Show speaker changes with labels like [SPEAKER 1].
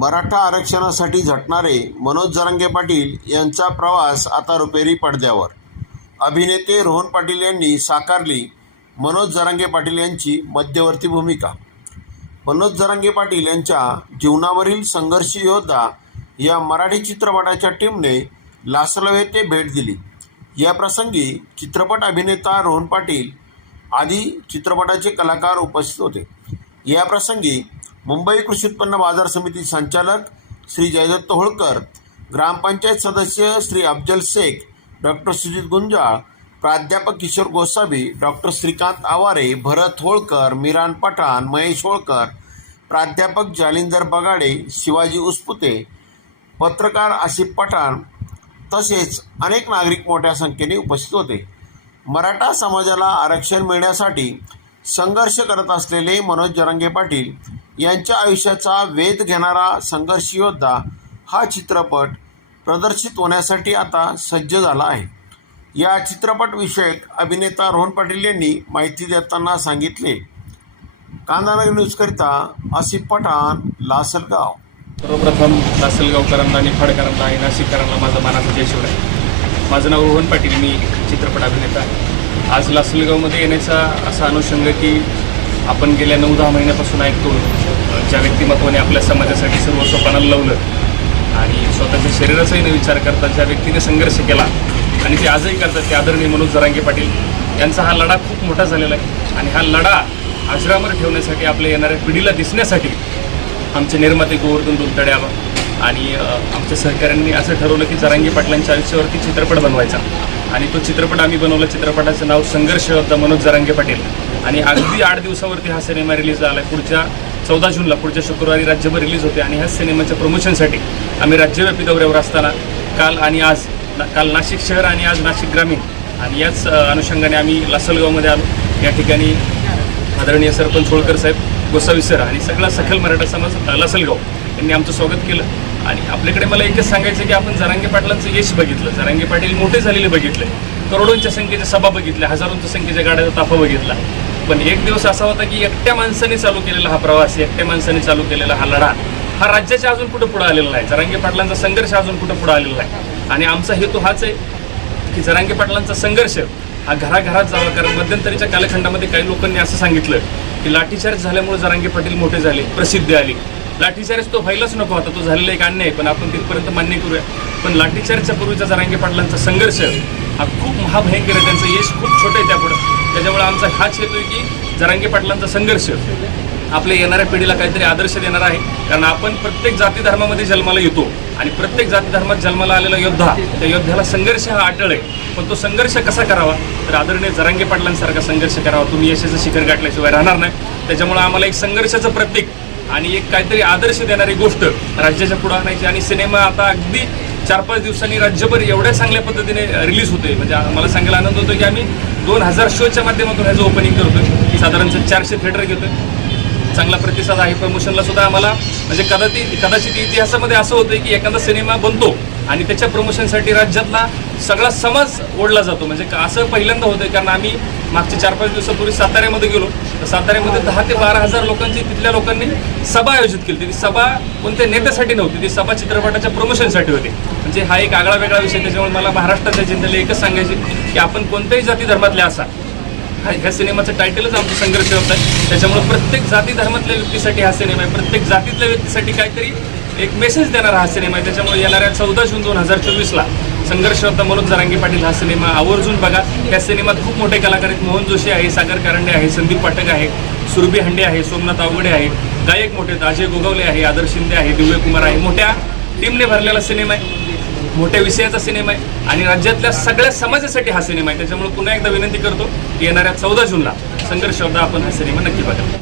[SPEAKER 1] मराठा आरक्षणासाठी झटणारे मनोज जरांगे पाटील यांचा प्रवास आता रुपेरी पडद्यावर. अभिनेते रोहन पाटील यांनी साकारली मनोज जरांगे पाटील यांची मध्यवर्ती भूमिका. मनोज जरांगे पाटील यांच्या जीवनावरील संघर्ष योद्धा या मराठी चित्रपटाच्या टीमने लासलवे ते भेट दिली. या प्रसंगी चित्रपट अभिनेता रोहन पाटील आदी चित्रपटाचे कलाकार उपस्थित होते. या प्रसंगी मुंबई कृषी उत्पन्न बाजार समिती संचालक श्री जयदत्त होळकर ग्रामपंचायत सदस्य श्री अफजल शेख डॉक्टर सुजित गुंजाळ प्राध्यापक किशोर गोसावी डॉक्टर श्रीकांत आवारे भरत होळकर मिरान पठाण महेश होळकर प्राध्यापक जालिंदर बगाडे शिवाजी उसपुते पत्रकार आशिफ पठाण तसेच अनेक नागरिक मोठ्या संख्येने उपस्थित होते. मराठा समाजाला आरक्षण मिळण्यासाठी संघर्ष करत असलेले मनोज जरांगे पाटील यांच्या आयुष्याचा वेध घेणारा संघर्ष योद्धा हा चित्रपट प्रदर्शित होण्यासाठी आता सज्ज झाला आहे. या चित्रपटविषयक अभिनेता रोहन पाटील यांनी माहिती देताना सांगितले. कांदानगर न्यूजकरिता आसिफ पठाण लासलगाव.
[SPEAKER 2] सर्वप्रथम लासलगावकरांना निफाडकरांना आणि नाशिककरांना माझा मनाचा जय आहे माझं नाव रोहन पाटील मी चित्रपट अभिनेता आज लासलगावमध्ये येण्याचा असा अनुषंग की आपण गेल्या नऊ दहा महिन्यापासून ऐकतो ज्या व्यक्तिमत्वाने आपल्या समाजासाठी सर्व स्वप्नाला लावलं आणि स्वतःच्या शरीराचाही न विचार करता ज्या व्यक्तीने संघर्ष केला आणि ते आजही करतात ते आदरणीय मनोज जरांगे पाटील. यांचा हा लढा खूप मोठा झालेला आहे आणि हा लढा अजरामर ठेवण्यासाठी आपल्या येणाऱ्या पिढीला दिसण्यासाठी आमचे निर्माते गोवर्धन दुलतड्यावा आणि आमच्या सहकाऱ्यांनी असं ठरवलं की जरांगी पाटलांच्या आयुष्यावरती चित्रपट बनवायचा. आणि तो चित्रपट आम्ही बनवला चित्रपटाचं नाव संघर्ष होता मनोज जरांगे पाटील. आणि अगदी आठ दिवसावरती हा सिनेमा रिलीज झाला. पुढच्या चौदा जूनला पुढच्या शुक्रवारी राज्यभर रिलीज होते आणि ह्या सिनेमाच्या प्रमोशनसाठी आम्ही राज्यव्यापी दौऱ्यावर असताना काल आणि आज ना- काल नाशिक शहर आणि आज नाशिक ग्रामीण आणि याच अनुषंगाने आम्ही लासलगावमध्ये आलो. या ठिकाणी आदरणीय सरपंच होळकर साहेब गोसावी सर आणि सगळा सखल मराठा समाज लासलगाव यांनी आमचं स्वागत केलं. आणि आपल्याकडे मला एकच सांगायचं की आपण जरांगे पाटलांचं यश बघितलं. जरांगे पाटील मोठे झालेले बघितले. करोडोंच्या संख्येच्या सभा बघितल्या हजारोंच्या संख्येच्या गाड्याचा ताफा बघितला. पण एक दिवस असा होता की एकट्या माणसाने चालू केलेला हा प्रवास एकट्या माणसाने चालू केलेला हा लढा हा राज्याच्या अजून कुठं पुढे आलेला नाही. जरांगे पाटलांचा संघर्ष अजून कुठं पुढे आलेला नाही. आणि आमचा हेतू हाच आहे की जरांगे पाटलांचा संघर्ष हा घराघरात जावा. कारण मध्यंतरीच्या कालखंडामध्ये काही लोकांनी असं सांगितलं की लाठीचार्ज झाल्यामुळे जरांगे पाटील मोठे झाले प्रसिद्धी आली. लाठीचार्ज तो व्हायलाच नको होता तो झालेला एक अन्याय आहे, पण आपण तिथपर्यंत मान्य करूया. पण लाठीचार्जच्या पूर्वीचा जरांगे पाटलांचा संघर्ष हा खूप महाभयंकर आहे त्यांचं यश खूप छोटं आहे त्यापुढं. त्याच्यामुळे आमचा हाच हेतू आहे की जरांगे पाटलांचा संघर्ष आपल्या येणाऱ्या पिढीला काहीतरी आदर्श देणार आहे. कारण आपण प्रत्येक जाती धर्मामध्ये जन्माला येतो आणि प्रत्येक जाती धर्मात जन्माला आलेला योद्धा त्या योद्ध्याला संघर्ष हा अटळ आहे. पण तो संघर्ष कसा करावा? तर आदरणीय जरांगे पाटलांसारखा संघर्ष करावा. तुम्ही यशाचं शिखर गाठल्याशिवाय राहणार नाही. त्याच्यामुळे आम्हाला एक संघर्षाचं प्रतीक आणि एक काहीतरी आदर्श देणारी गोष्ट राज्याच्या पुढे आणायची. आणि सिनेमा आता अगदी चार पाच दिवसांनी राज्यभर एवढ्या चांगल्या पद्धतीने रिलीज होते म्हणजे मला सांगायला आनंद होतो की आम्ही दोन हजार शोच्या माध्यमातून ह्याचं ओपनिंग करतोय. साधारणतः चारशे थिएटर घेतोय. चांगला प्रतिसाद आहे. प्रमोशनला सुद्धा आम्हाला म्हणजे कदाचित कदाचित इतिहासामध्ये असं होतं की एखादा सिनेमा बनतो. आणि त्याच्या प्रमोशनसाठी राज्यातला सगळा समाज ओढला जातो. म्हणजे का- असं पहिल्यांदा होतं कारण आम्ही मागच्या चार पाच दिवसापूर्वी साताऱ्यामध्ये गेलो. तर साताऱ्यामध्ये दहा ते बारा हजार लोकांची तिथल्या लोकांनी सभा आयोजित केली ती सभा कोणत्या नेत्यासाठी नव्हती ती सभा चित्रपटाच्या प्रमोशनसाठी होती. म्हणजे हा एक आगळा वेगळा विषय त्याच्यामुळे मला महाराष्ट्राच्या जनतेला एकच सांगायचे की आपण कोणत्याही जाती धर्मातले असा. ह्या सिनेमाचं टायटलच आमचं संघर्ष होत. आहे त्याच्यामुळे प्रत्येक जाती धर्मातल्या व्यक्तीसाठी हा सिनेमा आहे. प्रत्येक जातीतल्या व्यक्तीसाठी काहीतरी एक मेसेज देणारा हा सिनेमा आहे. त्याच्यामुळे येणाऱ्या चौदा जून दोन हजार चोवीसला संघर्ष होता मनोज जरांगे पाटील हा सिनेमा आवर्जून बघा. या सिनेमात खूप मोठे कलाकार आहेत. मोहन जोशी आहे सागर कारंडे आहे संदीप पाठक आहे सुरभी हंडे आहे सोमनाथ आवगडे आहे गायक मोठे आहेत अजय गोगावले आहे आदर्श शिंदे आहे दिव्य कुमार आहे. मोठ्या टीमने भरलेला सिनेमा आहे. मोठ्या विषयाचा सिनेमा आहे. आणि राज्यातल्या सगळ्या समाजासाठी हा सिनेमा आहे. त्याच्यामुळे पुन्हा एकदा विनंती करतो की येणाऱ्या चौदा जूनला संघर्ष होता आपण हा सिनेमा नक्की बघा.